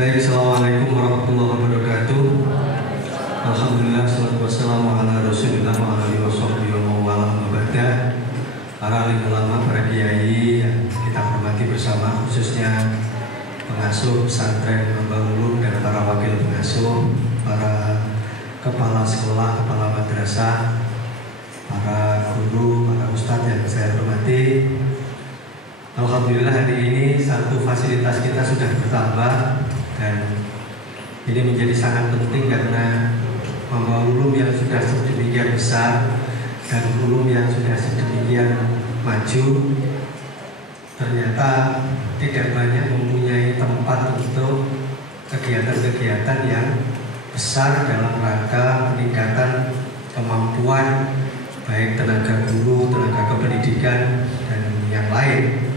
Baik, assalamualaikum warahmatullahi wabarakatuh. Alhamdulillah, salatu wassalamu ala rasulillah wa ala alihi wa wabarakatuh. Para alim ulama, para kiai yang kita hormati bersama, khususnya pengasuh pesantren Mbah Ulum dan para wakil pengasuh, para kepala sekolah, kepala madrasah, para guru, para ustadz yang saya hormati. Alhamdulillah hari ini satu fasilitas kita sudah bertambah dan ini menjadi sangat penting karena Mbah Ulum yang sudah sedemikian besar dan Ulum yang sudah sedemikian maju ternyata tidak banyak mempunyai tempat untuk kegiatan-kegiatan yang besar dalam rangka peningkatan kemampuan baik tenaga guru, tenaga kependidikan dan yang lain.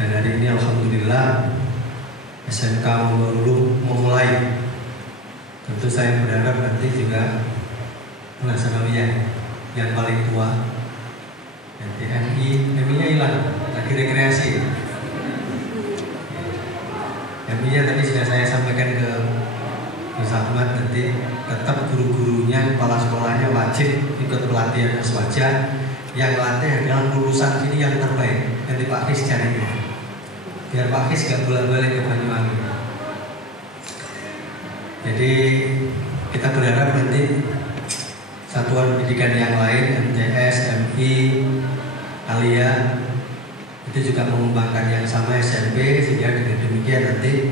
Dan hari ini alhamdulillah SMK Mbah Ulum memulai. Tentu saya berharap nanti juga Sanawiyah yang paling tua, nanti MI-nya hilang, lagi rekreasi. MI-nya tadi sudah saya sampaikan ke Gus Ahmad, nanti tetap guru-gurunya, kepala sekolahnya wajib ikut pelatihan aswaja. Yang latih adalah lulusan sini yang terbaik, nanti Pak Kis cari biar Pak Kis gak bolak-balik ke Banyuwangi. Jadi kita berharap nanti satuan pendidikan yang lain, MTS, MI, Alia itu juga mengembangkan yang sama SMP, sehingga dengan demikian nanti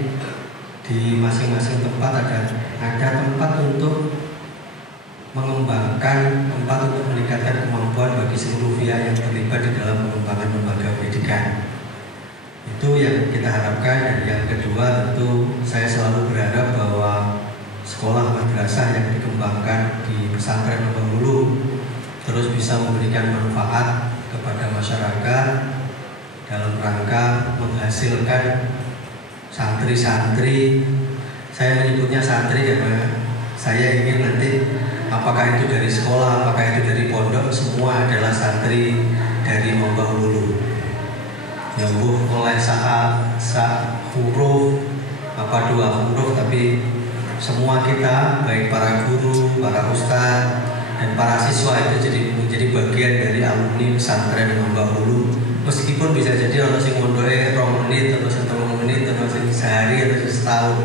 di masing-masing tempat ada tempat untuk mengembangkan, tempat untuk meningkatkan kemampuan bagi seluruh pihak yang terlibat di dalam pengembangan lembaga pendidikan. Itu yang kita harapkan. Dan yang kedua, tentu saya selalu berharap bahwa sekolah madrasah yang dikembangkan di pesantren Mbah Ulum terus bisa memberikan manfaat kepada masyarakat dalam rangka menghasilkan santri-santri. Saya menyebutnya santri karena saya ingin nanti apakah itu dari sekolah, apakah itu dari pondok, semua adalah santri dari Mbah Ulum. Nyembuh oleh huruf apa dua huruf, tapi semua kita baik para guru, para ustadz dan para siswa itu menjadi bagian dari alumni pesantren Mbah Ulum. Meskipun bisa jadi orang sing mondoke 2 menit atau 1 menit atau sehari atau setahun.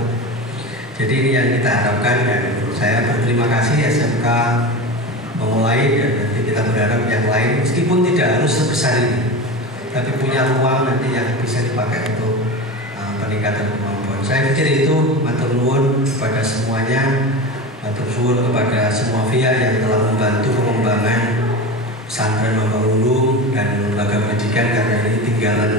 Jadi ini yang kita harapkan dan saya berterima kasih SMK memulai, dan nanti kita berharap yang lain meskipun tidak harus sebesar ini, tapi punya ruang nanti yang bisa dipakai untuk peningkatan kemampuan. Saya pikir itu matur nuwun kepada semuanya, matur nuwun kepada semua pihak yang telah membantu pengembangan pesantren Mbah Ulum dan lembaga pendidikan, karena ini tinggalan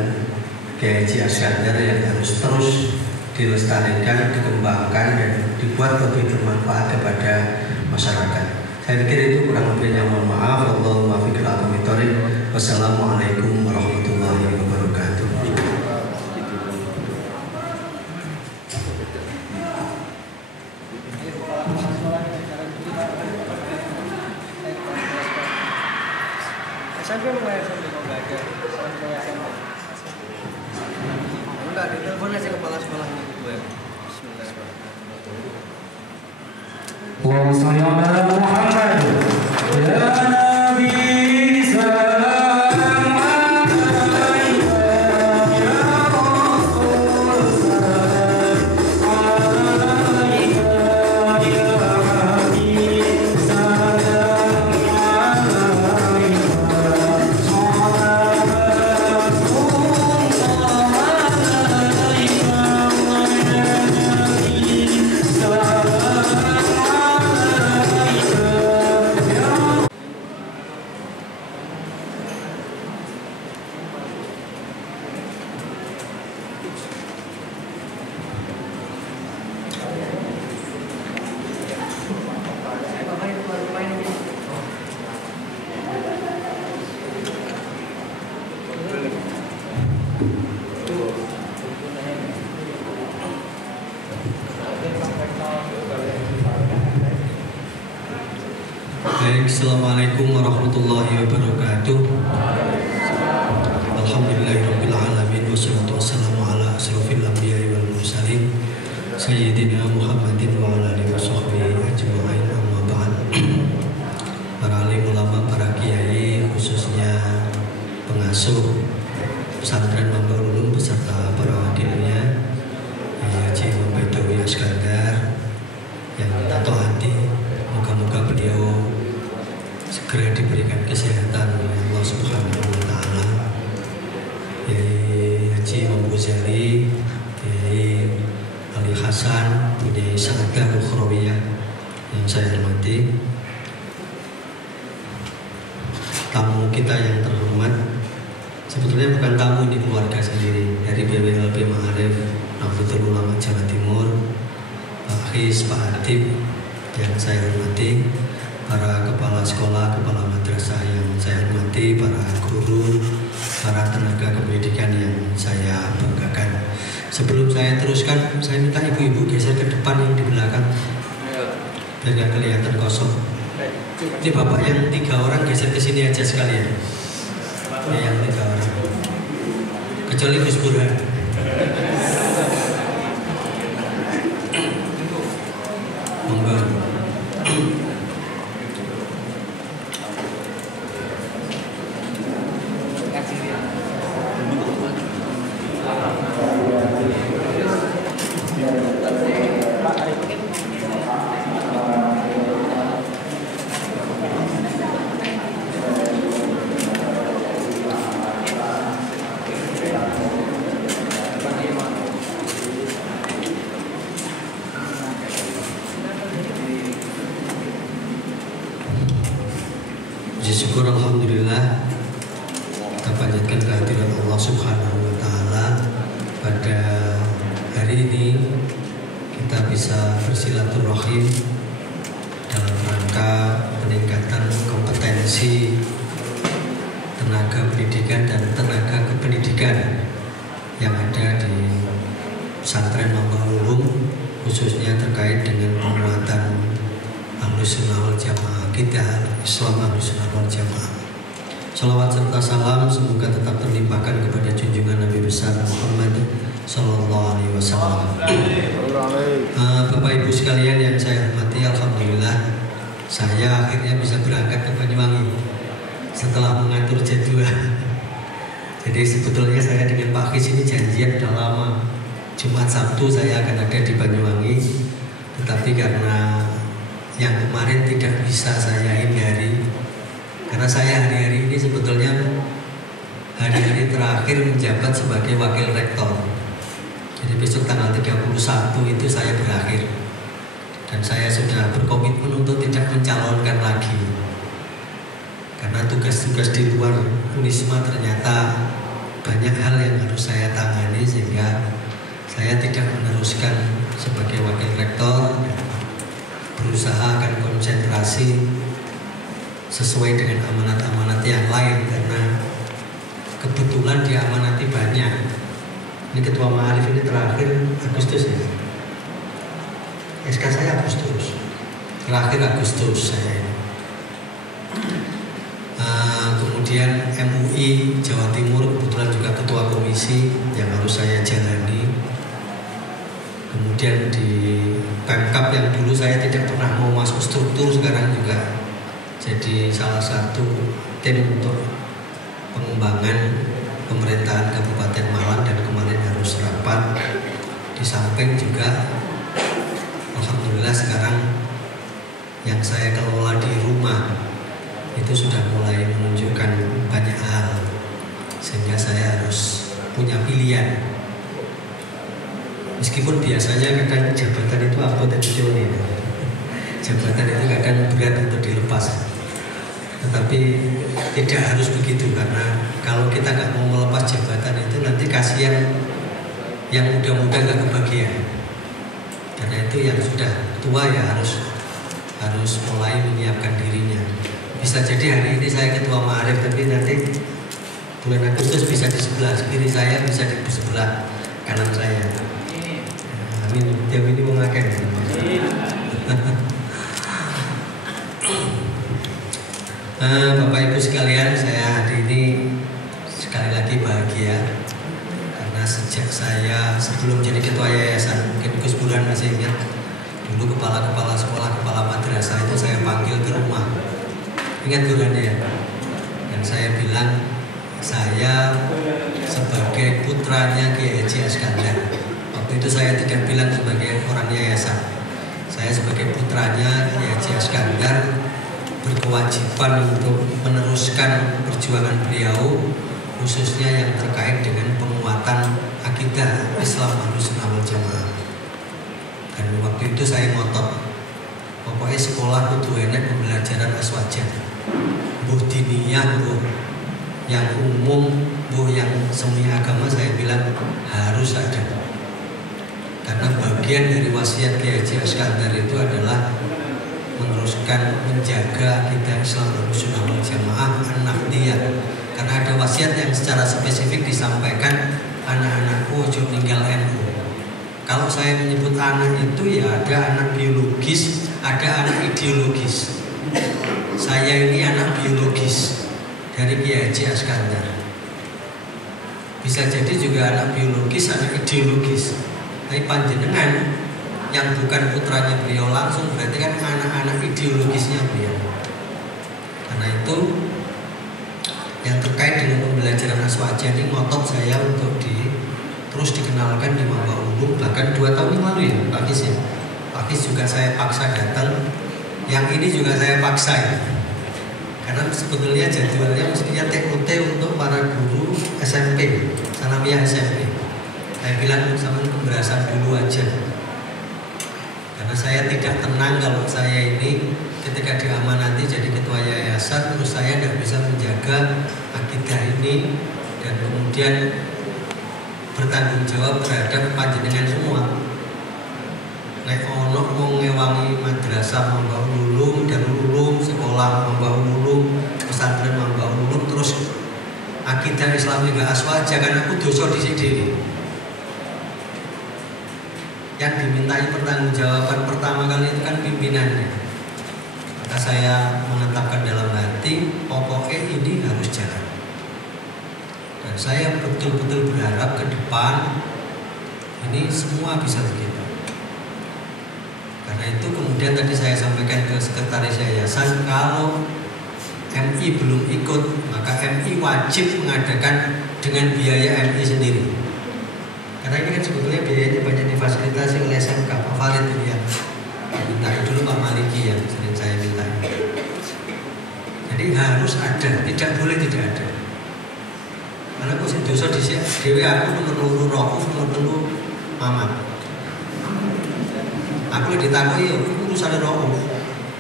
Kiai Haji Askandar yang harus terus dilestarikan, dikembangkan dan dibuat lebih bermanfaat kepada masyarakat. Saya pikir itu, kurang lebihnya mohon maaf. Allahumma muwaffiq ila aqwamit thoriq. Wassalamualaikum warahmatullahi wabarakatuh. Sampai mulai sampai mau belajar, enggak ditelepon aja kepala sekolahnya gue. Bismillahirrahmanirrahim. Wa sallallahu ala Muhammad ya Nabi salam. Baik, assalamualaikum warahmatullahi wabarakatuh. Alhamdulillahirabbil alamin wassalatu wassalamu ala asrofil anbiya'i wal mursalin Sayyidina Muhammadin wa ala alihi wa sahbihi ajma'in, amma ba'd. Para alim ulama, para kiai, khususnya pengasuh pesantren Mambaul Ulum beserta para wakilnya, Haji Muhammad Dawi Askandar yang tato hati, moga-moga beliau segera diberikan kesehatan oleh Allah Subhanahu wa taala. Haji Imam Ghazali, Ali Hasan, Budi Sa'adah Ukhrawiyah yang saya hormati, tamu kita yang terhormat, sebetulnya bukan tamu, ini keluarga sendiri dari BWLB Ma'arif Nahdlatul Ulama Jawa Timur, Pak Khis, Pak Adib yang saya hormati, para kepala sekolah, kepala madrasah yang saya hormati, para guru, para tenaga kependidikan yang saya banggakan. Sebelum saya teruskan, saya minta ibu-ibu geser ke depan yang di belakang biar nggak kelihatan kosong. Ini bapak yang 3 orang geser ke sini aja sekalian. Ini yang 3 orang. Kecuali Gus Burhan. Monggo. Syukur alhamdulillah kita panjatkan kehadiran Allah Subhanahu wa taala. Pada hari ini kita bisa bersilaturahim dalam rangka peningkatan kompetensi tenaga pendidikan dan tenaga kependidikan yang ada di pesantren Mambaul Ulum, khususnya terkait dengan penguatan Ahlussunnah wal Jamaah, kita Islam Ahlussunnah wal Jamaah. Salawat serta salam semoga tetap terlimpahkan kepada junjungan Nabi besar Muhammad Sallallahu Alaihi Wasallam. Bapak Ibu sekalian yang saya hormati, alhamdulillah saya akhirnya bisa berangkat ke Banyuwangi setelah mengatur jadwal. Jadi sebetulnya saya dengan Pak Khis ini janjian sudah lama, Jumat Sabtu saya akan ada di Banyuwangi, tetapi karena yang kemarin tidak bisa saya hindari, karena saya hari-hari ini sebetulnya hari-hari terakhir menjabat sebagai wakil rektor. Jadi besok tanggal 31 itu saya berakhir, dan saya sudah berkomitmen untuk tidak mencalonkan lagi, karena tugas-tugas di luar Unisma ternyata banyak hal yang harus saya tangani, sehingga saya tidak meneruskan sebagai wakil rektor, berusaha akan konsentrasi sesuai dengan amanat-amanat yang lain, karena kebetulan diamanati banyak. Ini ketua Ma'arif ini terakhir Agustus ya, SK saya Agustus, terakhir Agustus saya ini. Kemudian MUI Jawa Timur kebetulan juga ketua komisi yang harus saya jalani. Kemudian di Pemkab yang dulu saya tidak pernah mau masuk struktur, sekarang juga jadi salah satu tim untuk pengembangan pemerintahan Kabupaten Malang, dan kemarin harus rapat. Di samping juga alhamdulillah sekarang yang saya kelola di rumah itu sudah mulai menunjukkan banyak hal, sehingga saya harus punya pilihan. Meskipun biasanya kadang jabatan itu apa tensinya, jabatan itu kadang berat untuk dilepas, tetapi tidak harus begitu, karena kalau kita nggak mau melepas jabatan itu nanti kasihan yang muda-muda nggak kebagian. Karena itu yang sudah tua ya harus mulai menyiapkan dirinya. Bisa jadi hari ini saya ketua Ma'arif, tapi nanti bulan Agustus bisa di sebelah kiri saya, bisa di sebelah kanan saya. Amin. Jam ini memakai. Bapak Ibu sekalian, saya hari ini sekali lagi bahagia karena sejak saya sebelum jadi ketua yayasan, mungkin Gus liburan masih ingat. Dulu kepala-kepala sekolah, kepala madrasah itu saya panggil ke rumah. Ingat bukan ya? Dan saya bilang saya sebagai putranya Kiai Haji Iskandar. Waktu itu saya tidak bilang sebagai orang yayasan. Saya sebagai putranya Kiai Haji Iskandar berkewajiban untuk meneruskan perjuangan beliau, khususnya yang terkait dengan penguatan akidah Islam Ahlussunnah wal Jamaah. Dan waktu itu saya ngotot, pokoknya sekolah kudu enak pembelajaran aswajan, buh diniyah, buh yang umum, buh yang semi agama, saya bilang harus ada. Karena bagian dari wasiat Kiai Haji Iskandar itu adalah meneruskan menjaga akidah Islam Ahlussunnah wal Jamaah an-Nahdiyah. Karena ada wasiat yang secara spesifik disampaikan, anak-anakku ojo ninggal NU. Kalau saya menyebut anak itu ya ada anak biologis, ada anak ideologis. Saya ini anak biologis dari Kiai Haji Iskandar. Bisa jadi juga anak biologis, anak ideologis. Tapi panjenengan yang bukan putranya beliau langsung berarti kan anak-anak ideologisnya beliau. Karena itu yang terkait dengan pembelajaran aswaja ini ngotot saya untuk terus dikenalkan di Mamba Ulum, bahkan 2 tahun yang lalu ya Pak Kis ya. Pak Kis juga saya paksa datang, yang ini juga saya paksa ya. Karena sebetulnya jadwalnya mestinya TUT untuk para guru SMP, Sanawiyah SMP. Saya bilang sama pemberasan dulu aja. Karena saya tidak tenang kalau saya ini ketika diamanati jadi ketua yayasan, terus saya tidak bisa menjaga akidah ini dan kemudian bertanggung jawab terhadap panjenengan semua. Nek ono wong ngewangi madrasah Mamba Ulum, Darul Ulum, sekolah Mamba Ulum, pesantren Mamba Ulum, terus akidah Islami gak aswaja, kan aku dosa dhisik dhewe. Yang dimintai pertanggungjawaban pertama kali itu kan pimpinannya. Maka saya menetapkan dalam hati, pokoknya ini harus jalan. Dan saya betul-betul berharap ke depan ini semua bisa begitu. Karena itu kemudian tadi saya sampaikan ke sekretaris yayasan, kalau MI belum ikut, maka MI wajib mengadakan dengan biaya MI sendiri. Karena ini kan sebetulnya biayanya banyak difasilitasi oleh SMK, Pak Farid ini yang minta dulu, Pak Maliki yang sering saya minta. Jadi harus ada, tidak boleh tidak ada. Karena aku sing dosa dhisik dhewe aku nomor 2 Rauf, nomor 3 Mamat. Aku ditakoki yo iku urusane Rauf.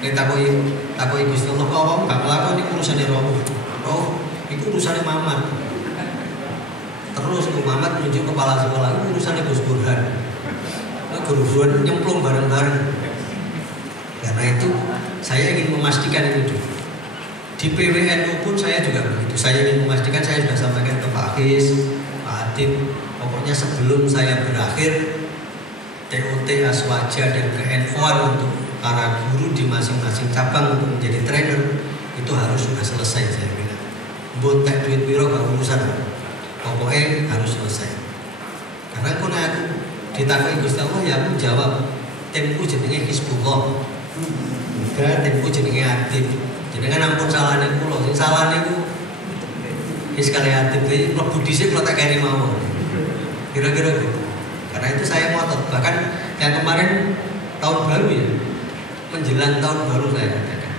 Nek takoki Gusti Allah kok gak nglakoni urusane Rauf. Rauf iku urusane Mamat. Terus Mamat menunjuk kepala sekolah iku urusane Gus Burhan. Guru Burhan nyemplung bareng-bareng. Karena itu saya ingin memastikan itu dulu. Di PWNU pun saya juga begitu. Saya ingin memastikan, saya sudah sampaikan ke Pak Kis, Pak Adib, pokoknya sebelum saya berakhir TOT Aswaja dan ke NU-an untuk para guru di masing-masing cabang untuk menjadi trainer itu harus sudah selesai, saya bilang. Bontek duit biro gak urusan, pokoknya harus selesai. Karena aku ditakoi Gusti Allah ya aku jawab, timku jenenge Hizbullah, enggak timku jenenge Adib. Jenengan ampun salahane kula, sing salah niku wis kali Adib iki mlebu dhisik kula tak keri mawon. Kira-kira gitu. Karena itu saya ngotot, bahkan yang kemarin tahun baru ya, menjelang tahun baru saya katakan.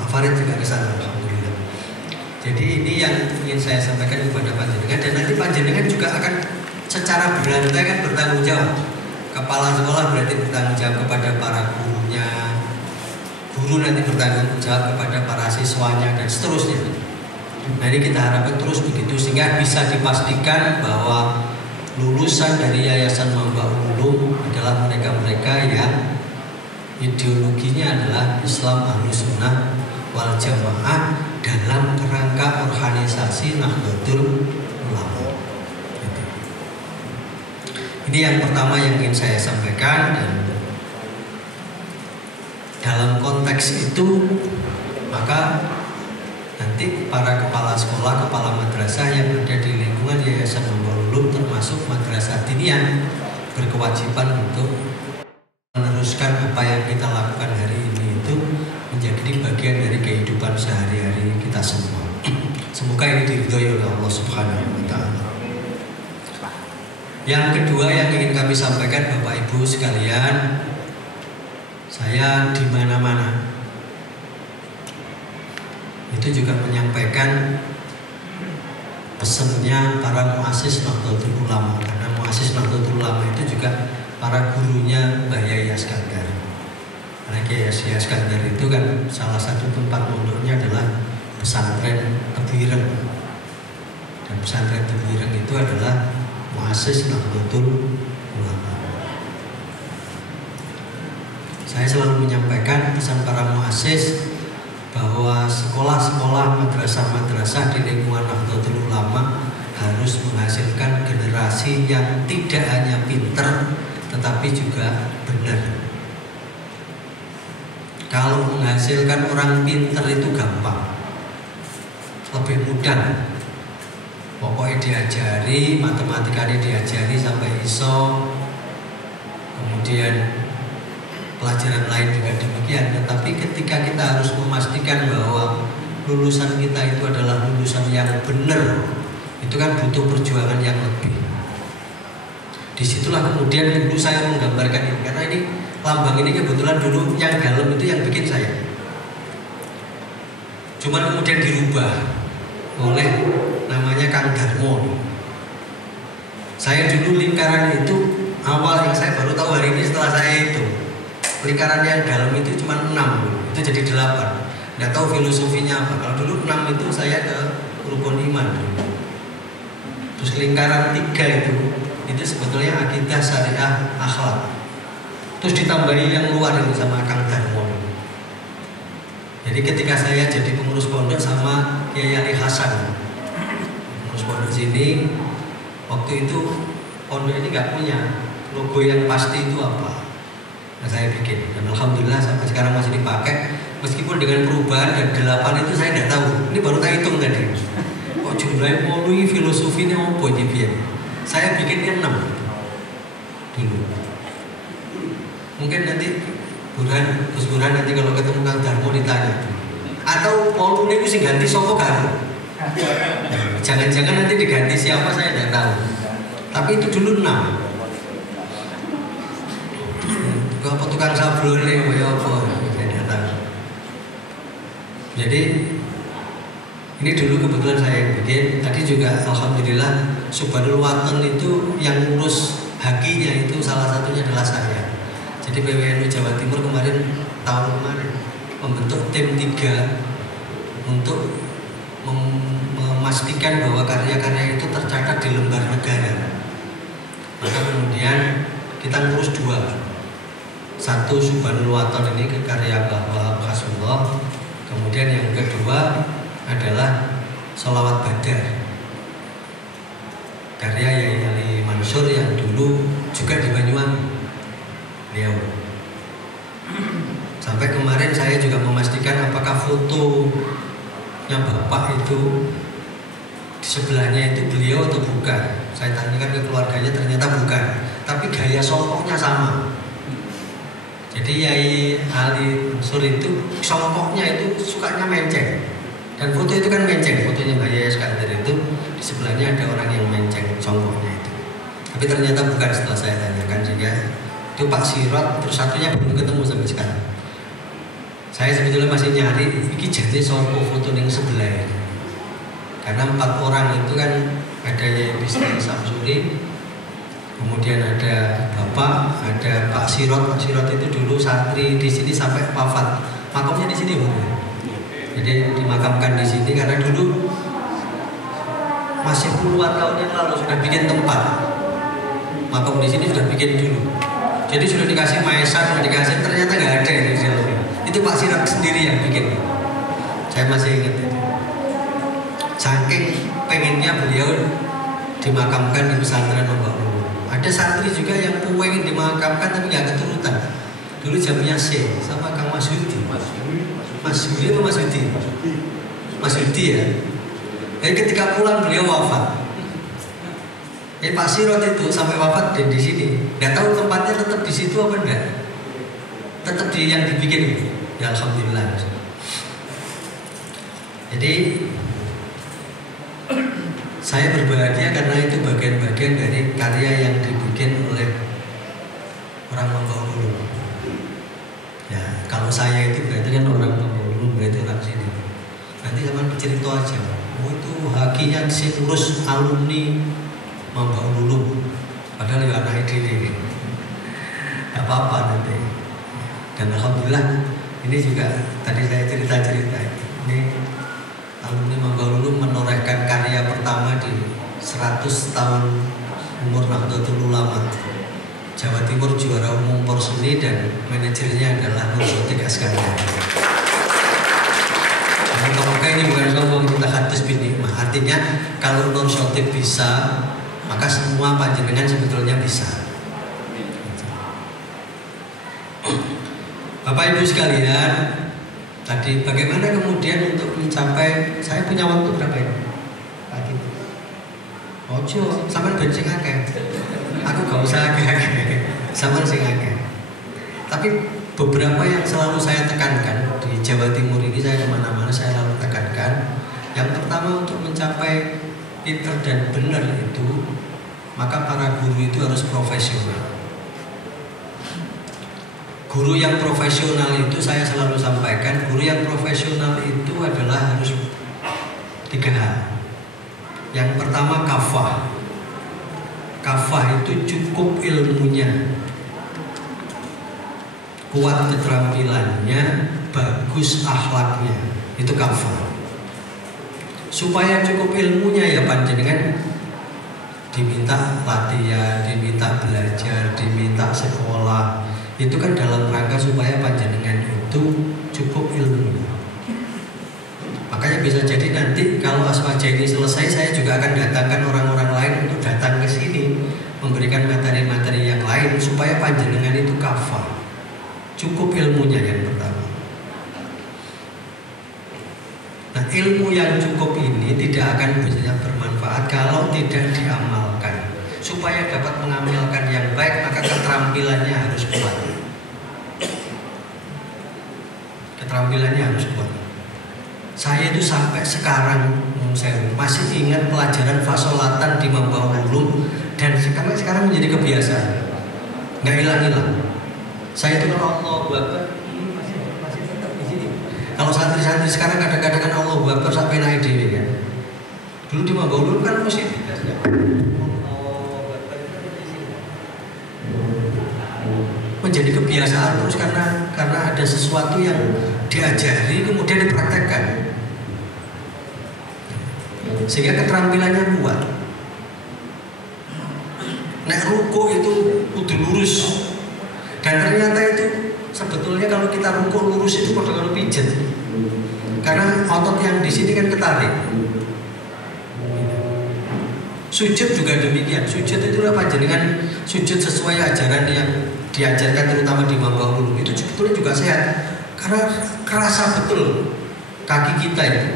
Pak Farid juga ke sana, alhamdulillah. Jadi ini yang ingin saya sampaikan kepada panjenengan, dan nanti panjenengan juga akan secara berantai kan bertanggung jawab. Kepala sekolah berarti bertanggung jawab kepada para gurunya, guru nanti bertanggung jawab kepada para siswanya dan seterusnya. Nah ini kita harapkan terus begitu sehingga bisa dipastikan bahwa lulusan dari Yayasan Mamba Ulum adalah mereka-mereka yang ideologinya adalah Islam Ahlussunnah wal Jamaah dalam kerangka organisasi Nahdlatul Ulama. Ini yang pertama yang ingin saya sampaikan, dan dalam konteks itu maka nanti para kepala sekolah, kepala madrasah yang ada di lingkungan Yayasan Mamba Ulum termasuk madrasah diniyah berkewajiban untuk meneruskan apa yang kita lakukan hari ini itu menjadi bagian dari kehidupan sehari-hari kita semua. Semoga ini diridhoi oleh Allah Subhanahu wa Ta'ala. Yang kedua yang ingin kami sampaikan Bapak Ibu sekalian, saya di mana-mana itu juga menyampaikan pesannya para muassis Nahdlatul Ulama, karena muassis Nahdlatul Ulama itu juga para gurunya Mbah Yahya Iskandar. Karena Kiai Yahya Iskandar itu kan salah satu tempat pondoknya adalah pesantren Tebuireng, dan pesantren Tebuireng itu adalah muassis Nahdlatul Ulama. Saya selalu menyampaikan pesan para muassis bahwa sekolah-sekolah, madrasah-madrasah di lingkungan Nahdlatul Ulama harus menghasilkan generasi yang tidak hanya pinter tetapi juga benar. Kalau menghasilkan orang pinter itu gampang, lebih mudah. Pokoknya diajari, matematikanya diajari sampai iso, kemudian pelajaran lain juga demikian. Tetapi ketika kita harus memastikan bahwa lulusan kita itu adalah lulusan yang benar, itu kan butuh perjuangan yang lebih. Disitulah kemudian dulu saya menggambarkan ini, karena ini lambang ini kebetulan dulu yang dalam itu yang bikin saya. Cuman kemudian dirubah oleh namanya Kang Darmo. Saya dulu lingkaran itu awal yang saya baru tahu hari ini setelah saya itu. Lingkaran yang dalam itu cuma 6, itu jadi 8. Nggak tahu filosofinya apa. Kalau dulu 6 itu saya ke rukun iman. Terus lingkaran 3 itu sebetulnya akidah, syariah, akhlak. Terus ditambahi yang luar itu sama Kang Darmo. Jadi ketika saya jadi pengurus pondok sama Kiai Ali Hasan, pengurus pondok sini, waktu itu pondok ini nggak punya logo yang pasti itu apa. Nah, saya bikin, dan alhamdulillah sampai sekarang masih dipakai, meskipun dengan perubahan dan 8 itu saya tidak tahu. Ini baru saya hitung tadi. Kok jumlahnya mau filosofinya mau biar. Saya bikinnya 6 dulu. Mungkin nanti Gus Burhan nanti kalau ketemu Kang Darmo ditanya, atau mau ini sih ganti sopo kan? Jangan-jangan nanti diganti siapa saya tidak tahu. Tapi itu dulu 6. Apa tukang sablon nih, apa? Saya datang. Jadi ini dulu kebetulan saya yang bikin. Tadi juga alhamdulillah Subhanul Watan itu yang ngurus hakinya itu salah satunya adalah saya. Jadi PWNU Jawa Timur kemarin tahun kemarin membentuk tim 3 untuk memastikan bahwa karya-karya itu tercatat di lembar negara. Maka kemudian kita ngurus 2. Satu Subhanul Watan ini ke karya Bahwa Rasulullah. Kemudian yang kedua adalah Sholawat Badar, karya Yai Ali Mansur yang dulu juga di Banyuwangi. Beliau. Sampai kemarin saya juga memastikan apakah fotonya Bapak itu di sebelahnya itu beliau atau bukan. Saya tanyakan ke keluarganya, ternyata bukan. Tapi gaya songkoknya sama. Jadi Yai Ali Mansur itu songkoknya itu sukanya menceng. Dan foto itu kan menceng, fotonya Mbak Yahya Iskandar itu di sebelahnya ada orang yang menceng songkoknya itu. Tapi ternyata bukan setelah saya tanyakan juga. Itu Pak Sirot, terus satunya belum ketemu sampai sekarang. Saya sebetulnya masih nyari iki jadi songkok foto yang sebelah ini. Karena 4 orang itu kan ada Yai Bisri Samsuri, kemudian ada Bapak, ada Pak Sirot. Pak Sirot itu dulu santri di sini sampai wafat. Makamnya di sini, Bu. Jadi dimakamkan di sini karena dulu masih puluhan tahun yang lalu sudah bikin tempat. Makam di sini sudah bikin dulu. Jadi sudah dikasih maesan, sudah dikasih, ternyata nggak ada di dalamnya. Itu Pak Sirot sendiri yang bikin. Saya masih ingat itu. Saking pengennya beliau dimakamkan di pesantren Mbak Ulu. Ada santri juga yang pengen dimakamkan tapi nggak keturutan. Dulu jamnya C sama Kang Mas Yudi. Mas Yudi atau Mas Yudi? Mas Yudi ya. Jadi ketika pulang beliau wafat. Pak Sirot itu sampai wafat di sini. Nggak tahu tempatnya tetap di situ apa enggak? Tetap di yang dibikin. Ya alhamdulillah. Jadi saya berbahagia karena itu bagian-bagian dari karya yang dibikin oleh orang Mambaulu. Ya, kalau saya itu berarti kan orang Mambaulu, berarti orang sini. Nanti zaman bercerita aja. Oh itu hakinya si urus alumni Mambaulu. Padahal ya anak ini. Gak apa-apa nanti. Dan alhamdulillah ini juga tadi saya cerita-cerita ini alumni Mambaulu menorehkan karya pertama di 100 tahun umur Nahdlatul Ulama. Jawa Timur juara umum Porseni dan manajernya adalah Nur Sotik Askaria. Maka ini bukan sombong, kita hadis bin nikmah. Artinya kalau Nur Sotik bisa, maka semua panjenengan sebetulnya bisa. Bapak Ibu sekalian, tadi bagaimana kemudian untuk mencapai, saya punya waktu berapa ini? Pagi. Ojo, sampean ben sing akeh. Aku gak usah akeh-akeh. Sampean sing akeh. Tapi beberapa yang selalu saya tekankan di Jawa Timur ini, saya kemana-mana saya selalu tekankan. Yang pertama untuk mencapai pinter dan benar itu, maka para guru itu harus profesional. Guru yang profesional itu saya selalu sampaikan, guru yang profesional itu adalah harus 3 hal. Yang pertama kafah. Kafah itu cukup ilmunya, kuat keterampilannya, bagus akhlaknya. Itu kafah. Supaya cukup ilmunya ya panjenengan diminta latihan, diminta belajar, diminta sekolah. Itu kan dalam rangka supaya panjenengan itu cukup ilmu. Makanya bisa jadi nanti kalau Aswaja ini selesai, saya juga akan datangkan orang-orang lain untuk datang ke sini memberikan materi-materi yang lain supaya panjenengan itu kafah. Cukup ilmunya yang pertama. Nah, ilmu yang cukup ini tidak akan bisa bermanfaat kalau tidak diamalkan. Supaya dapat mengamalkan yang baik, maka keterampilannya harus kuat. Keterampilannya harus kuat. Saya itu sampai sekarang saya masih ingat pelajaran fasolatan di Mambaulu dan sekarang menjadi kebiasaan. Nggak hilang-hilang. Saya itu kalau Allahu Akbar masih tetap di sini. Kalau santri-santri sekarang kadang-kadang kan Allahu Akbar sampai naik dewi kan. Dulu di Mambaulu kan mesti menjadi kebiasaan terus karena ada sesuatu yang diajari kemudian dipraktekkan sehingga keterampilannya kuat. Nek ruku itu kudu lurus dan ternyata itu sebetulnya kalau kita ruku lurus itu pada kalau pijet karena otot yang di sini kan ketarik. Sujud juga demikian. Sujud itulah panjenengan sujud sesuai ajaran yang diajarkan terutama di Mambaulu itu sebetulnya juga sehat karena kerasa betul kaki kita itu.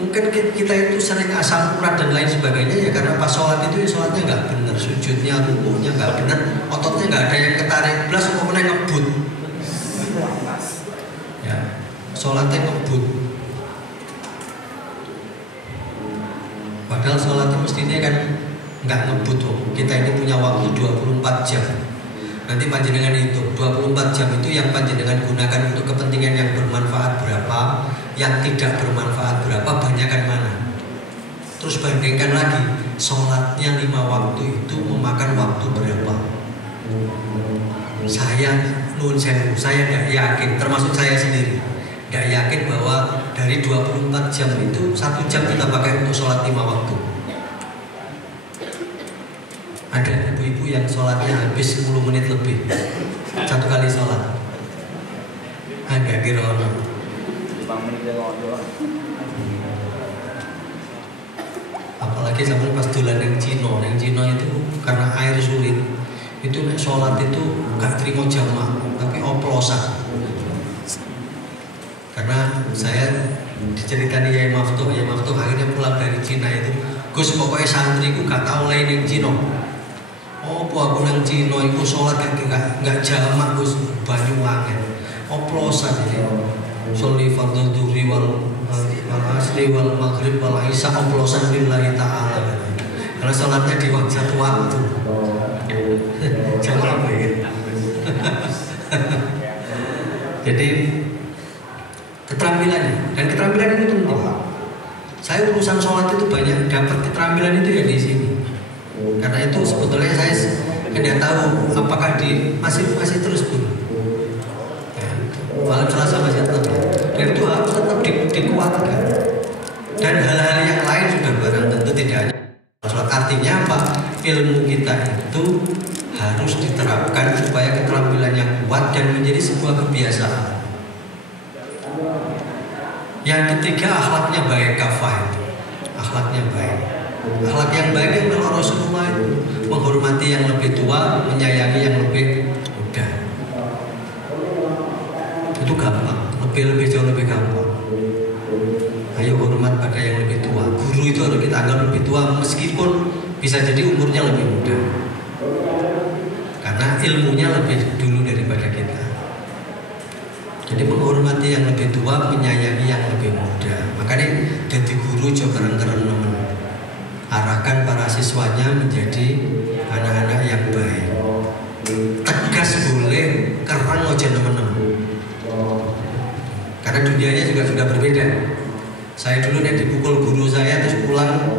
Mungkin kita itu sering asam urat dan lain sebagainya ya karena pas sholat itu ya sholatnya nggak benar, sujudnya, rukunya nggak benar, ototnya nggak ada yang ketarik, belas pokoknya ngebut. Ya, sholatnya ngebut. Padahal sholatnya mestinya kan nggak ngebut tuh. Kita ini punya waktu 24 jam. Nanti panjenengan hitung 24 jam itu yang panjenengan gunakan untuk kepentingan yang bermanfaat berapa, yang tidak bermanfaat berapa, banyakan mana. Terus bandingkan lagi sholatnya 5 waktu itu memakan waktu berapa. Saya nun sewu, saya tidak yakin, termasuk saya sendiri tidak yakin bahwa dari 24 jam itu 1 jam kita pakai untuk sholat 5 waktu. Ada ibu-ibu yang sholatnya habis 10 menit lebih 1 kali sholat. Agak kira orang. Apalagi sampai pas dolan yang Cina itu karena air sulit. Itu sholat itu gak terima jamak, tapi oplosan. Karena saya diceritani Yai Maftuh akhirnya pulang dari Cina itu Gus pokoknya santri ku gak tau lain yang Cina. Oh, aku nang Cina iku sholat gak jamak Gus banyu angin. Oplosan ini. Sholli fardhu dhuhri wal asri wal maghrib wal isya oplosan lillahi ta'ala. Karena sholatnya di satu waktu. Jangan apa ya. Jadi keterampilan, dan keterampilan itu penting. Saya urusan sholat itu banyak dapat keterampilan itu ya di sini. Karena itu sebetulnya saya tidak tahu apakah masih terus pun. Malam Selasa masih tetap. Dan itu harus tetap dikuatkan. Dan hal-hal yang lain sudah barang tentu tidak hanya sholat. Artinya apa? Ilmu kita itu harus diterapkan supaya keterampilannya kuat dan menjadi sebuah kebiasaan. Yang ketiga, akhlaknya baik, kafah itu. Akhlaknya baik. Akhlak yang baik yang kalau Rasulullah itu menghormati yang lebih tua, menyayangi yang lebih muda. Itu gampang, jauh lebih gampang. Ayo hormat pada yang lebih tua. Guru itu harus kita anggap lebih tua meskipun bisa jadi umurnya lebih muda. Karena ilmunya lebih dulu daripada kita. Jadi menghormati yang lebih tua, menyayangi yang lebih muda. Makanya jadi guru juga keren-keren nemen. Arahkan para siswanya menjadi anak-anak yang baik. Tegas boleh, kerang aja nemen-nemen. Karena dunianya juga sudah berbeda. Saya dulu nih dipukul guru saya terus pulang.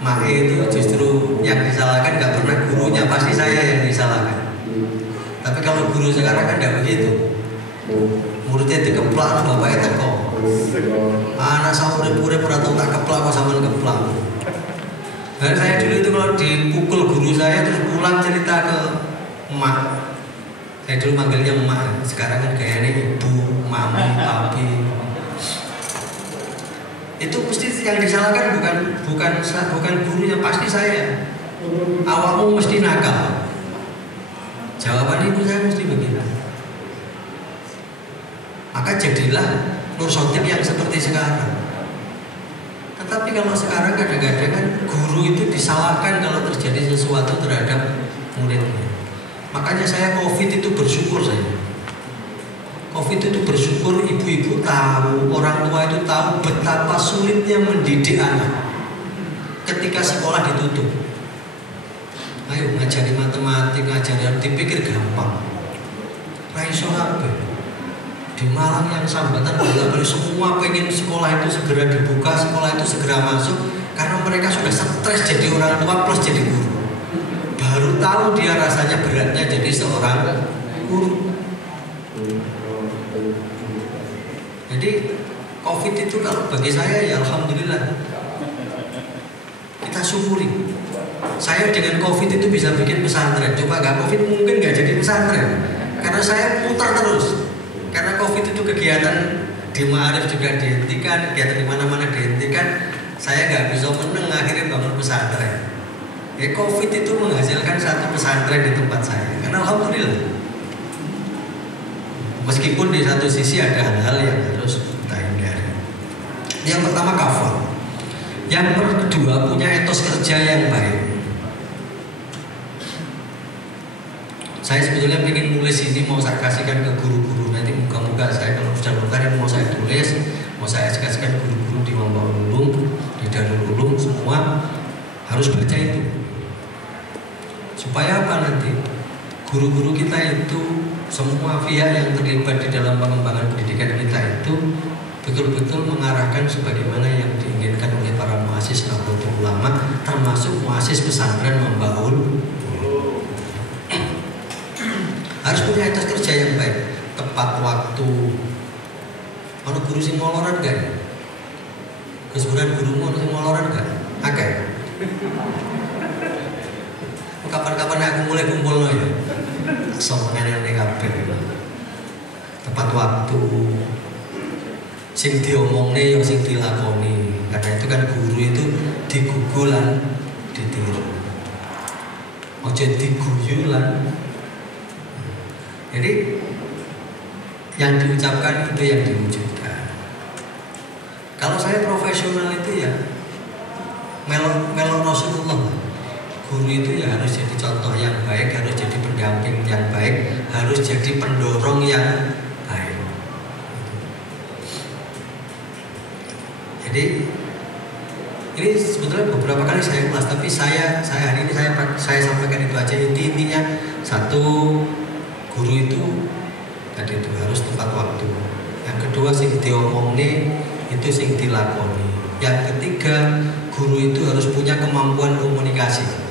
Mae itu justru yang disalahkan gak pernah gurunya, pasti saya yang disalahkan. Tapi kalau guru sekarang kan gak begitu. Muridnya dikeplak, bapaknya teko. Anak saya urip-urip ora tau tak keplak kok sampean keplak. Dan saya dulu itu kalau dipukul guru saya terus pulang cerita ke emak. Saya dulu manggilnya emak, sekarang kan kayaknya ibu, mami, papi. Itu mesti yang disalahkan bukan gurunya, pasti saya. Awakmu mesti nakal. Jawaban ibu saya mesti begitu. Maka jadilah Nur Sotib yang seperti sekarang. Tetapi kalau sekarang kadang-kadang kan guru itu disalahkan kalau terjadi sesuatu terhadap muridnya. Makanya saya COVID itu bersyukur saya. COVID itu bersyukur ibu-ibu tahu, orang tua itu tahu betapa sulitnya mendidik anak ketika sekolah ditutup. Ayo ngajari matematik, ngajari dipikir gampang. Raiso kabeh. Di Malang yang sambatan bolak-balik semua pengen sekolah itu segera dibuka, sekolah itu segera masuk karena mereka sudah stres jadi orang tua plus jadi guru. Baru tahu dia rasanya beratnya jadi seorang guru. Jadi COVID itu kalau bagi saya ya alhamdulillah kita syukuri. Saya dengan COVID itu bisa bikin pesantren. Coba gak COVID mungkin gak jadi pesantren karena saya putar terus. Karena COVID itu kegiatan di Ma'arif juga dihentikan, kegiatan di mana-mana dihentikan. Saya nggak bisa menang, akhirnya bangun pesantren. Ya COVID itu menghasilkan satu pesantren di tempat saya. Karena alhamdulillah. Meskipun di satu sisi ada hal-hal yang harus kita hindari. Yang pertama kafah. Yang kedua punya etos kerja yang baik. Saya sebetulnya ingin nulis ini mau saya kasihkan ke guru-guru. Nanti muka-muka saya kalau sudah lengkap mau saya tulis, mau saya kasihkan guru-guru di Mambaul Ulum, di Darul Ulum, semua harus baca itu. Supaya apa nanti? Guru-guru kita itu semua pihak yang terlibat di dalam pengembangan pendidikan kita itu betul-betul mengarahkan sebagaimana yang diinginkan oleh para muassis Nahdlatul Ulama, termasuk muassis pesantren Mambaul. Harus punya etos kerja yang baik, tepat waktu. Kalau guru sing moloran kan? Keseburan guru mau sing moloran kan? Oke. Kapan-kapan aku mulai kumpul ya. Somongan yang kabeh. Tepat waktu. Sing diomongne yo sing dilakoni. Karena itu kan guru itu digugulan ditiru. Ojo diguyulan. Jadi yang diucapkan itu yang diwujudkan. Kalau saya profesional itu ya melok Rasulullah. Guru itu ya harus jadi contoh yang baik, harus jadi pendamping yang baik, harus jadi pendorong yang baik. Jadi ini sebetulnya beberapa kali saya ulas, tapi saya hari ini saya sampaikan itu aja. Intinya satu, guru itu tadi itu harus tepat waktu. Yang kedua sing diomongnya itu sing dilakoni. Yang ketiga, guru itu harus punya kemampuan komunikasi.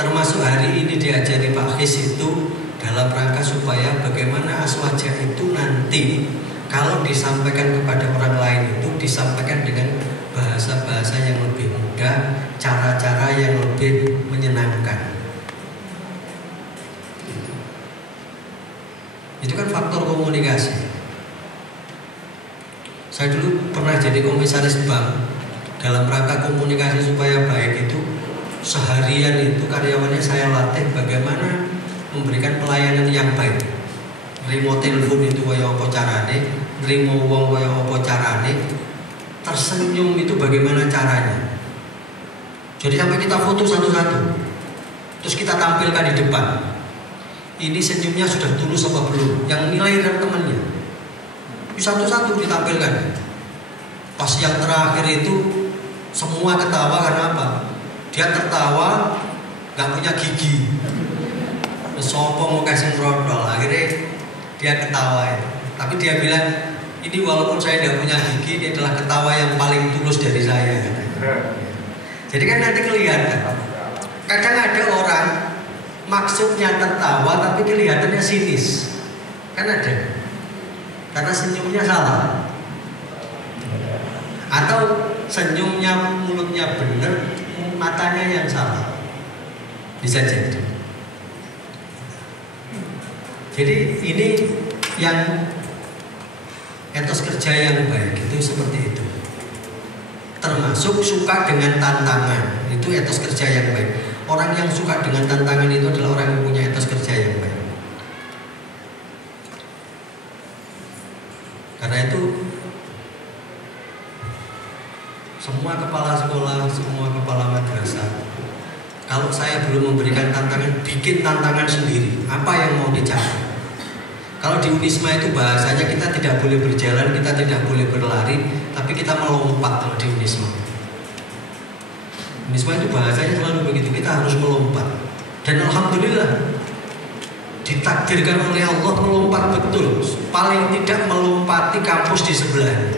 Termasuk hari ini diajari Pak Khis itu dalam rangka supaya bagaimana aswaja itu nanti kalau disampaikan kepada orang lain itu disampaikan dengan bahasa-bahasa yang lebih mudah, cara-cara yang lebih menyenangkan. Itu kan faktor komunikasi. Saya dulu pernah jadi komisaris bank. Dalam rangka komunikasi supaya baik itu, seharian itu karyawannya saya latih bagaimana memberikan pelayanan yang baik. Nerimo telepon itu kaya apa carane, nerimo wong kaya apa carane, tersenyum itu bagaimana caranya. Jadi sampai kita foto satu-satu, terus kita tampilkan di depan. Ini senyumnya sudah tulus apa belum? Yang nilai dan temannya. Satu-satu ditampilkan. Pas yang terakhir itu semua ketawa karena apa? Dia tertawa gak punya gigi. Sopo mau kasih brodol, akhirnya dia ketawa ya. Tapi dia bilang, ini walaupun saya tidak punya gigi, ini adalah ketawa yang paling tulus dari saya. Jadi kan nanti kelihatan. Kadang ada orang maksudnya tertawa tapi kelihatannya sinis. Kan ada. Karena senyumnya salah. Atau senyumnya mulutnya benar, matanya yang salah. Bisa jadi. Jadi ini yang etos kerja yang baik itu seperti itu. Termasuk suka dengan tantangan, itu etos kerja yang baik. Orang yang suka dengan tantangan itu adalah orang yang punya etos kerja yang baik. Karena itu semua kepala sekolah, semua kepala madrasah, kalau saya belum memberikan tantangan, bikin tantangan sendiri. Apa yang mau dicapai? Kalau di Unisma itu bahasanya kita tidak boleh berjalan, kita tidak boleh berlari, tapi kita melompat kalau di Unisma. Unisma itu bahasanya selalu begitu, kita harus melompat. Dan alhamdulillah ditakdirkan oleh Allah melompat betul. Paling tidak melompati kampus di sebelah.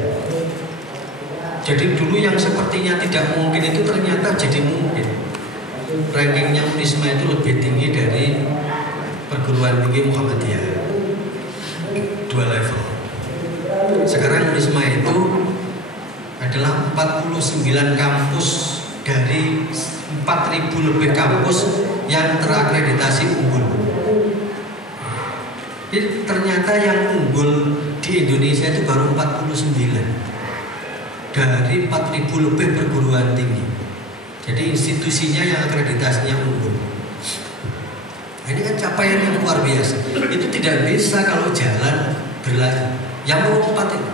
Jadi dulu yang sepertinya tidak mungkin itu ternyata jadi mungkin. Rankingnya Unisma itu lebih tinggi dari perguruan tinggi Muhammadiyah, 2 level. Sekarang Unisma itu adalah 49 kampus dari 4.000 lebih kampus yang terakreditasi unggul. Jadi ternyata yang unggul di Indonesia itu baru 49 dari 4.000 lebih perguruan tinggi. Jadi institusinya yang akreditasinya unggul. Ini kan capaian yang luar biasa. Itu tidak bisa kalau jalan berlari. Yang melompat itu.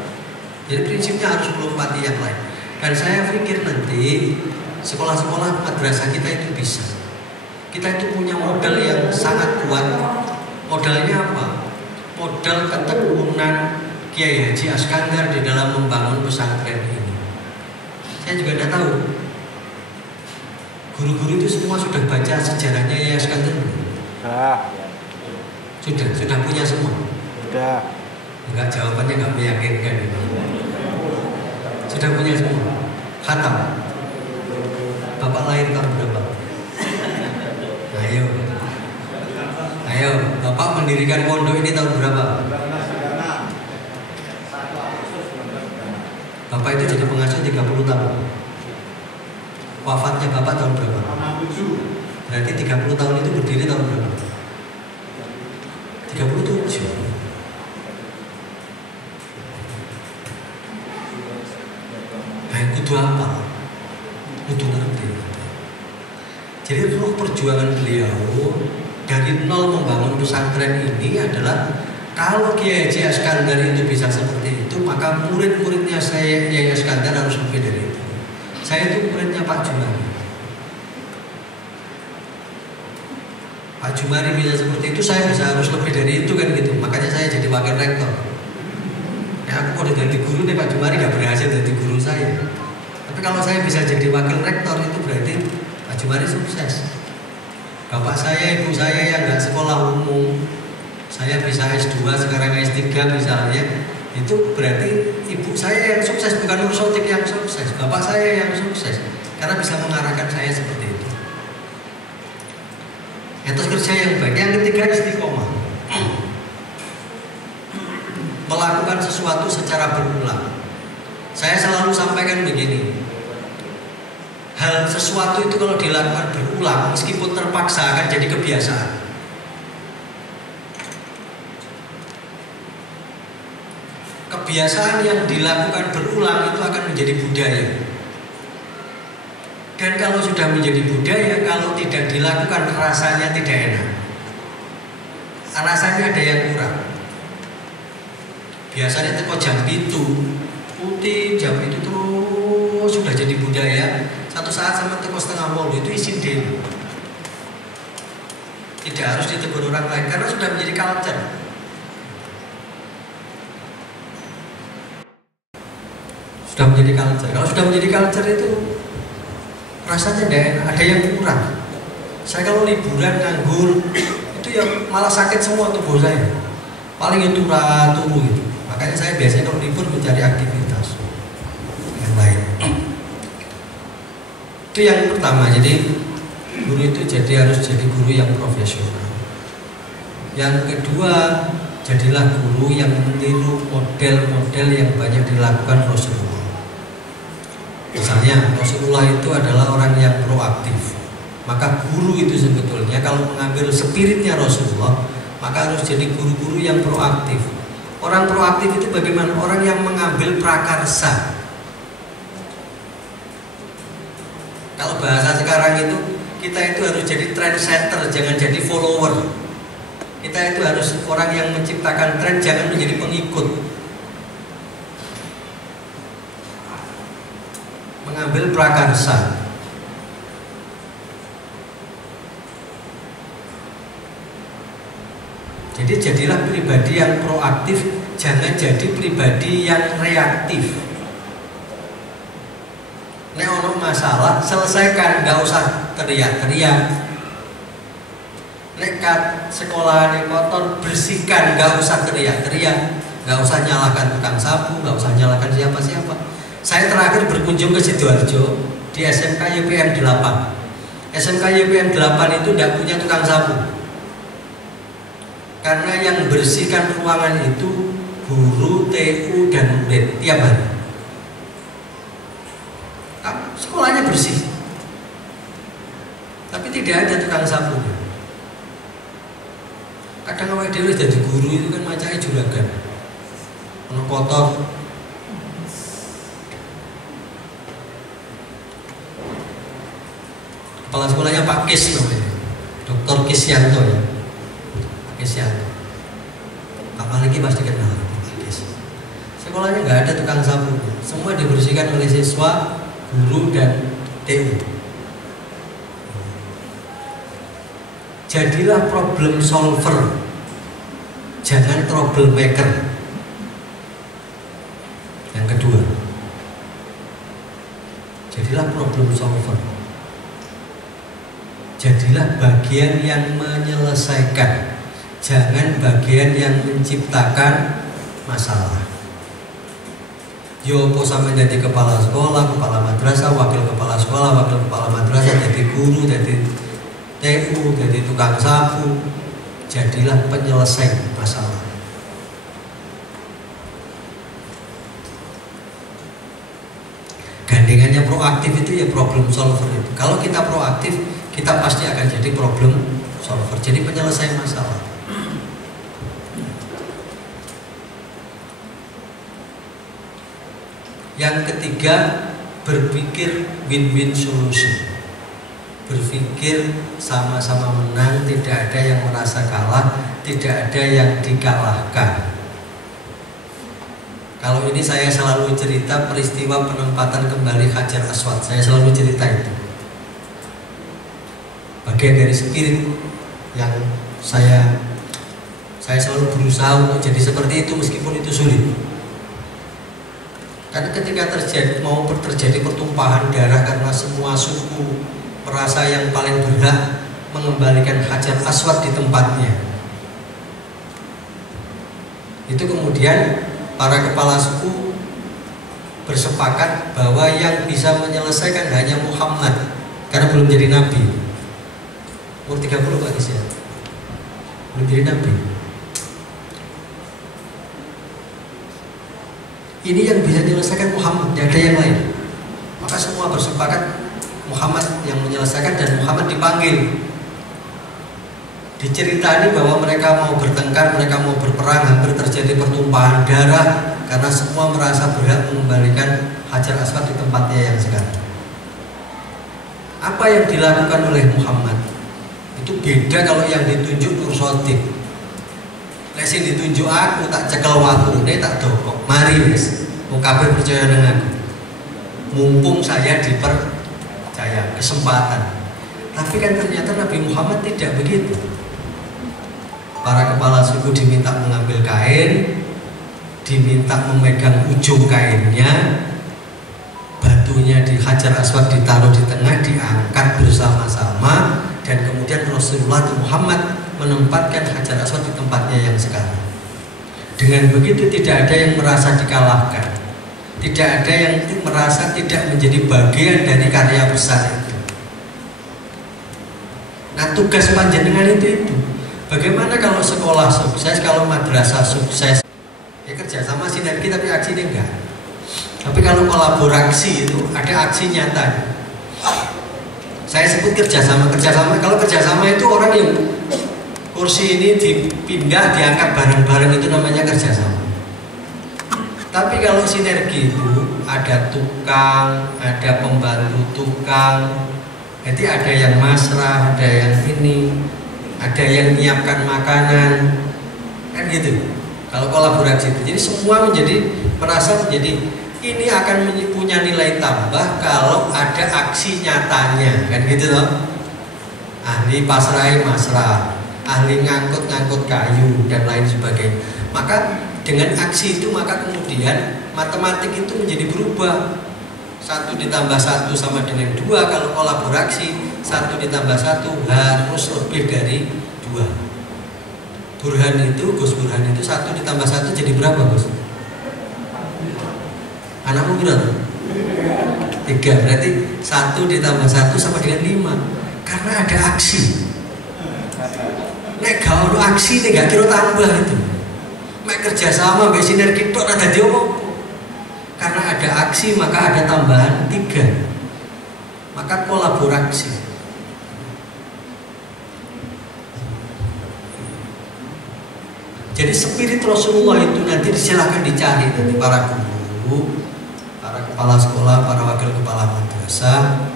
Jadi prinsipnya harus melompati yang lain. Dan saya pikir nanti sekolah-sekolah madrasah kita itu bisa. Kita itu punya modal yang sangat kuat. Modalnya apa? Modal ketekunan Kiai Haji Askandar di dalam membangun pesantren ini. Saya juga tidak tahu. Guru-guru itu semua sudah baca sejarahnya Kiai Askandar? Sudah punya semua? Sudah. Enggak, jawabannya enggak meyakinkan. Sudah punya semua? Khatam? Bapak lahir tahun berapa? Ayo, Bapak mendirikan pondok ini tahun berapa? Bapak itu jadi pengasuh 30 tahun. Wafatnya Bapak tahun berapa? Berarti 30 tahun itu berdiri tahun berapa? 37. Nah, kudu apa? Kudu ngerti. Jadi roh perjuangan beliau dari nol membangun pesantren ini adalah kalau Kiai Haji Askandar itu bisa seperti itu, maka murid-muridnya saya Kiai Askandar harus lebih dari itu. Saya itu muridnya Pak Junaidi. Pak Jumari bisa seperti itu, saya bisa harus lebih dari itu kan gitu. Makanya saya jadi wakil rektor. Ya aku kalau jadi guru nih, Pak Jumari nggak berhasil jadi guru saya. Tapi kalau saya bisa jadi wakil rektor itu berarti Pak Jumari sukses. Bapak saya, ibu saya yang nggak sekolah umum, saya bisa S2 sekarang S3 misalnya, itu berarti ibu saya yang sukses, bukan Nur Sotik yang sukses, bapak saya yang sukses karena bisa mengarahkan saya seperti itu. Etos kerja yang baik. Yang ketiga, istiqomah. Melakukan sesuatu secara berulang. Saya selalu sampaikan begini, hal sesuatu itu kalau dilakukan berulang meskipun terpaksa akan jadi kebiasaan. Kebiasaan yang dilakukan berulang itu akan menjadi budaya. Dan kalau sudah menjadi budaya, kalau tidak dilakukan rasanya tidak enak. Rasanya ada yang kurang. Biasanya teko jam itu, putih jam itu terus sudah jadi budaya. Satu saat sama teko setengah mall itu isin demo. Tidak harus ditegur orang lain karena sudah menjadi culture. Sudah menjadi culture. Kalau sudah menjadi culture itu rasanya ada yang kurang. Saya kalau liburan nganggur itu ya malah sakit semua tubuh saya. Paling itu turu gitu. Makanya saya biasanya kalau libur mencari aktivitas yang lain. Itu yang pertama. Jadi guru itu harus jadi guru yang profesional. Yang kedua, jadilah guru yang meniru model-model yang banyak dilakukan Rasulullah. Misalnya Rasulullah itu adalah orang yang proaktif. Maka guru itu sebetulnya kalau mengambil spiritnya Rasulullah, maka harus jadi guru-guru yang proaktif. Orang proaktif itu bagaimana? Orang yang mengambil prakarsa. Kalau bahasa sekarang itu, kita itu harus jadi trendsetter, jangan jadi follower. Kita itu harus orang yang menciptakan tren, jangan menjadi pengikut. Mengambil prakarsa. Jadi jadilah pribadi yang proaktif, jangan jadi pribadi yang reaktif. Nek ono masalah selesaikan, nggak usah teriak-teriak. Nek sekolah kotor bersihkan, nggak usah teriak-teriak, nggak usah nyalakan tukang sapu, nggak usah nyalakan siapa-siapa. Saya terakhir berkunjung ke Sidoarjo di SMK YPM 8. SMK YPM 8 itu tidak punya tukang sapu. Karena yang bersihkan ruangan itu guru, TU, dan murid tiap hari. Sekolahnya bersih, tapi tidak ada tukang sapu. Kadang awake dhewe jadi guru itu kan macamnya juragan. Ono kotor, kepala sekolahnya Pak Kis namanya, Dr. Kisyanto ya. Kisyanto. Pak Maliki pasti kenal Pak Kis. Sekolahnya nggak ada tukang sapu, semua dibersihkan oleh siswa, guru, dan TU. Jadilah problem solver, jangan troublemaker. Yang kedua, jadilah problem solver. Jadilah bagian yang menyelesaikan, jangan bagian yang menciptakan masalah. Yo, sampai jadi kepala sekolah, kepala madrasah, wakil kepala sekolah, wakil kepala madrasah, jadi guru, jadi TU, jadi tukang sapu, jadilah penyelesai masalah. Gandengannya proaktif itu ya problem solver itu. Kalau kita proaktif, kita pasti akan jadi problem solver, jadi penyelesai masalah. Yang ketiga, berpikir win-win solution. Berpikir sama-sama menang, tidak ada yang merasa kalah, tidak ada yang dikalahkan. Kalau ini saya selalu cerita peristiwa penempatan kembali Hajar Aswad. Saya selalu cerita itu. Bagian dari spirit yang saya selalu berusaha untuk jadi seperti itu meskipun itu sulit. Karena ketika mau terjadi pertumpahan darah karena semua suku merasa yang paling berhak mengembalikan Hajar Aswad di tempatnya, itu kemudian para kepala suku bersepakat bahwa yang bisa menyelesaikan hanya Muhammad karena belum jadi nabi. Umur 30 Pak Nis ya, belum jadi nabi. Ini yang bisa menyelesaikan Muhammad, tidak ada yang lain. Maka semua bersepakat Muhammad yang menyelesaikan, dan Muhammad dipanggil. Diceritani bahwa mereka mau bertengkar, mereka mau berperang, hampir terjadi pertumpahan darah karena semua merasa berhak mengembalikan Hajar Aswad di tempatnya yang sekarang. Apa yang dilakukan oleh Muhammad itu beda kalau yang ditunjuk Nur Sotik. Sing ditunjuk aku tak cekel waktu ini tak dokok. Mari wis, mau kabeh percaya denganku. Mumpung saya dipercaya kesempatan. Tapi kan ternyata Nabi Muhammad tidak begitu. Para kepala suku diminta mengambil kain, diminta memegang ujung kainnya, batunya di Hajar Aswad ditaruh di tengah, diangkat bersama-sama, dan kemudian Rasulullah Muhammad menempatkan Hajar Aswad di tempatnya yang sekarang. Dengan begitu tidak ada yang merasa dikalahkan, tidak ada yang merasa tidak menjadi bagian dari karya besar itu. Nah, tugas panjenengan itu. Bagaimana kalau sekolah sukses, kalau madrasah sukses, ya kerjasama sinergi tapi aksinya enggak. Tapi kalau kolaborasi itu ada aksi nyata. Saya sebut kerjasama. Kalau kerjasama itu orang yang kursi ini dipindah, diangkat bareng-bareng, itu namanya kerjasama. Tapi kalau sinergi itu ada tukang, ada pembantu tukang, jadi ada yang masrah, ada yang ini, ada yang menyiapkan makanan, kan gitu. Kalau kolaborasi itu, jadi semua merasa menjadi ini akan punya nilai tambah kalau ada aksi nyatanya, kan gitu loh. Ahli pasrai masrah, ahli ngangkut kayu dan lain sebagainya. Maka dengan aksi itu maka kemudian matematik itu menjadi berubah. 1 ditambah 1 sama dengan 2. Kalau kolaborasi 1 ditambah 1 harus lebih dari 2. Gus Burhan itu 1 ditambah 1 jadi berapa, Gus? Anakmu berapa? 3. Berarti 1 ditambah 1 sama dengan 5. Karena ada aksi. Nek gak ada aksi nih gak kira tambah itu. Mek kerjasama mbek sinergi tok ora dadi opo. Karena ada aksi maka ada tambahan 3. Maka kolaborasi. Jadi spirit Rasulullah itu nanti silakan dicari nanti para guru, para kepala sekolah, para wakil kepala madrasah.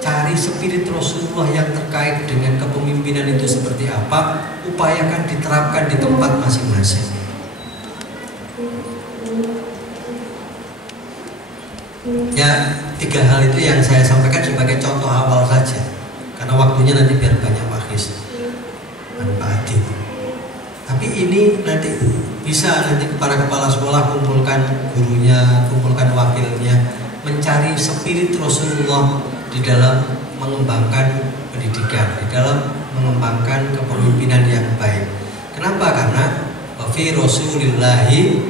Cari spirit Rasulullah yang terkait dengan kepemimpinan itu seperti apa, upayakan diterapkan di tempat masing-masing. Ya, 3 hal itu yang saya sampaikan sebagai contoh awal saja, karena waktunya nanti biar banyak manfaatin. Tapi ini nanti bisa nanti para kepala sekolah kumpulkan gurunya, kumpulkan wakilnya, mencari spirit Rasulullah di dalam mengembangkan pendidikan, di dalam mengembangkan kepemimpinan yang baik. Kenapa? Karena fi Rasulillahi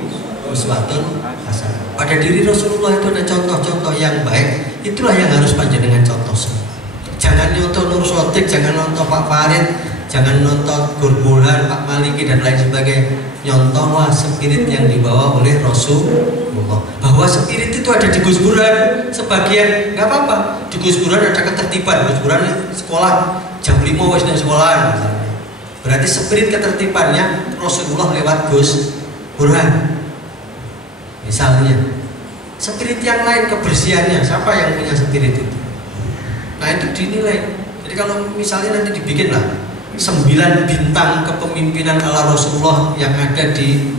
uswatun hasanah. Pada diri Rasulullah itu ada contoh-contoh yang baik. Itulah yang harus panjenengan contoh semua. Jangan nyontoh Nur Sotik, jangan nonton Pak Farid, jangan nonton Gur Burhan, Pak Maliki dan lain sebagainya. Nyontohlah spirit yang dibawa oleh Rasulullah. Bahwa spirit itu ada di Gus Burhan sebagian, nggak apa-apa. Di Gus Burhan ada ketertiban. Gus Burhan sekolah jam 5 wis nang sekolah misalnya. Berarti spirit ketertibannya Rasulullah lewat Gus Burhan. Misalnya, spirit yang lain kebersihannya, siapa yang punya spirit itu? Nah itu dinilai. Jadi kalau misalnya nanti dibikin lah 9 bintang kepemimpinan ala Rasulullah yang ada di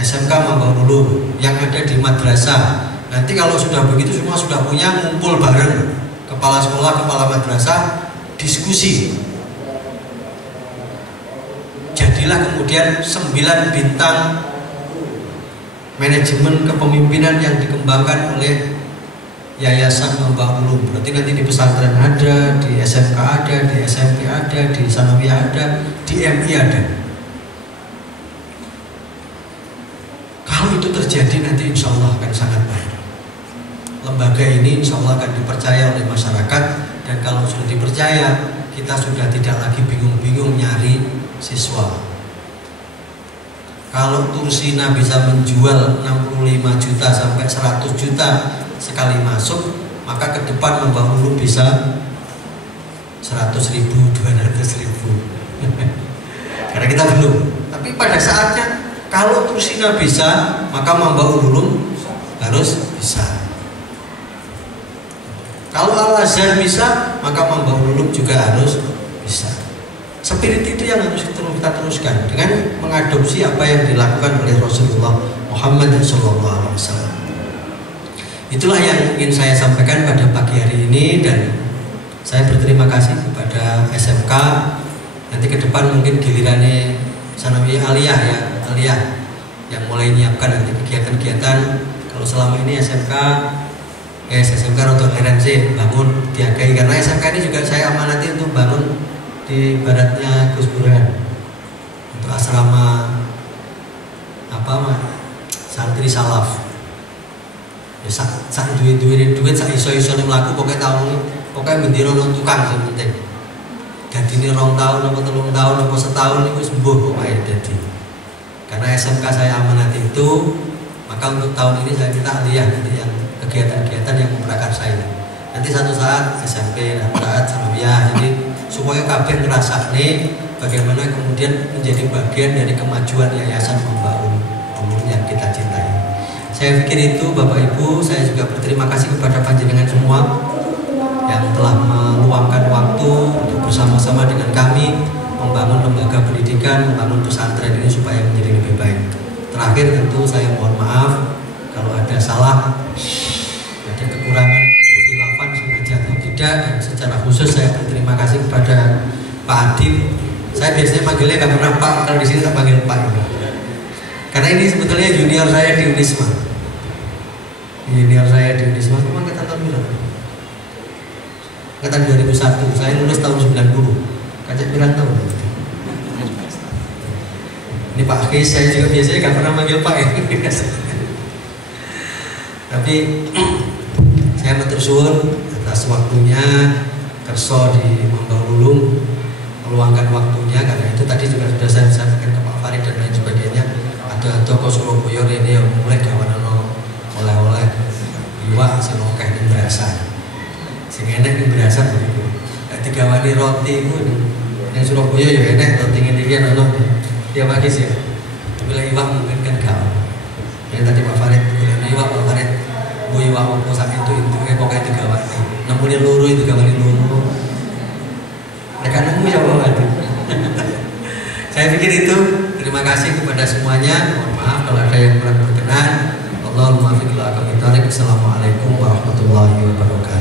SMK Mambanulu, yang ada di madrasah. Nanti kalau sudah begitu semua sudah punya, ngumpul bareng kepala sekolah, kepala madrasah, diskusi. jadilah kemudian 9 bintang manajemen kepemimpinan yang dikembangkan oleh Yayasan Mamba Ulum. Berarti nanti di pesantren ada, di SMK ada, di SMP ada, di Sanawiyah ada, di MI ada. Kalau itu terjadi nanti insya Allah akan sangat baik. Lembaga ini insya Allah akan dipercaya oleh masyarakat, dan kalau sudah dipercaya, kita sudah tidak lagi bingung-bingung nyari siswa. Kalau Tursina bisa menjual 65 juta sampai 100 juta sekali masuk, maka ke depan Mamba Ulum bisa 100.000, 200.000. Karena kita belum. Tapi pada saatnya kalau Tursina bisa, maka Mamba Ulum harus bisa. Kalau Al-Azhar bisa, maka Mamba Ulum juga harus bisa. Spirit itu yang harus kita teruskan dengan mengadopsi apa yang dilakukan oleh Rasulullah Muhammad SAW. Itulah yang ingin saya sampaikan pada pagi hari ini, dan saya berterima kasih kepada SMK. Nanti ke depan mungkin gilirannya Sanawiyah Aliyah ya, Aliyah yang mulai menyiapkan nanti kegiatan-kegiatan. Kalau selama ini SMK untuk RNC bangun diagai, karena SMK ini juga saya amanati untuk bangun di baratnya Gus Burhan untuk asrama santri salaf. Ya sak duit sak iso-iso mlaku pokoke taun pokoke bendera nang tukang sing penting. Dadine 2 tahun apa 3 tahun apa setahun niku sembuh pokoke dadi. Karena SMK saya amanati itu, maka untuk tahun ini saya minta aliyah nanti yang kegiatan-kegiatan yang memprakarsa ini. Nanti satu saat SMP, saat Sanawiyah, jadi supaya kabeh ngrasakne bagaimana kemudian menjadi bagian dari kemajuan Yayasan Mamba Ulum yang kita cintai. Saya pikir itu Bapak Ibu. Saya juga berterima kasih kepada panjenengan semua yang telah meluangkan waktu untuk bersama-sama dengan kami membangun lembaga pendidikan, membangun pesantren ini supaya menjadi lebih baik. Terakhir tentu saya mohon maaf kalau ada salah, ada kekurangan, kekhilafan sengaja atau tidak, dan secara khusus saya berterima kasih kepada Pak Adib. Saya biasanya panggilnya nggak pernah Pak, kalau di sini tak panggil Pak ini. Karena ini sebetulnya junior saya di Unisma. Junior saya di Unisma, memang angkatan tahun berapa? Angkatan 2001, saya lulus tahun 90. Kacau bilang tahun. Ini Pak Akis, saya juga biasanya nggak pernah manggil Pak ya. Tapi saya matur suwun atas waktunya kerso di Mamba Ulum, meluangkan waktunya, karena itu tadi juga sudah saya sampaikan ke Pak Farid dan lain sebagainya. Ada toko Surabaya ini yang mulai kawan oleh-oleh iwak sing akeh ning berasa. Sing enek ning berasa begitu. Digawani roti ku ning Surabaya ya enek roti ngene iki ono. Ya Pak Kis ya. Bila iwak mungkin kan gak. Yang tadi Pak Farid golek iwak, Pak Farid bu iwak opo sak itu pokoke digawani. Nemune loro itu digawani loro. Nek nemu ya Allah. Saya pikir itu. Terima kasih kepada semuanya. Mohon maaf kalau ada yang kurang berkenan. Allahumma fiqh. Assalamualaikum warahmatullahi wabarakatuh.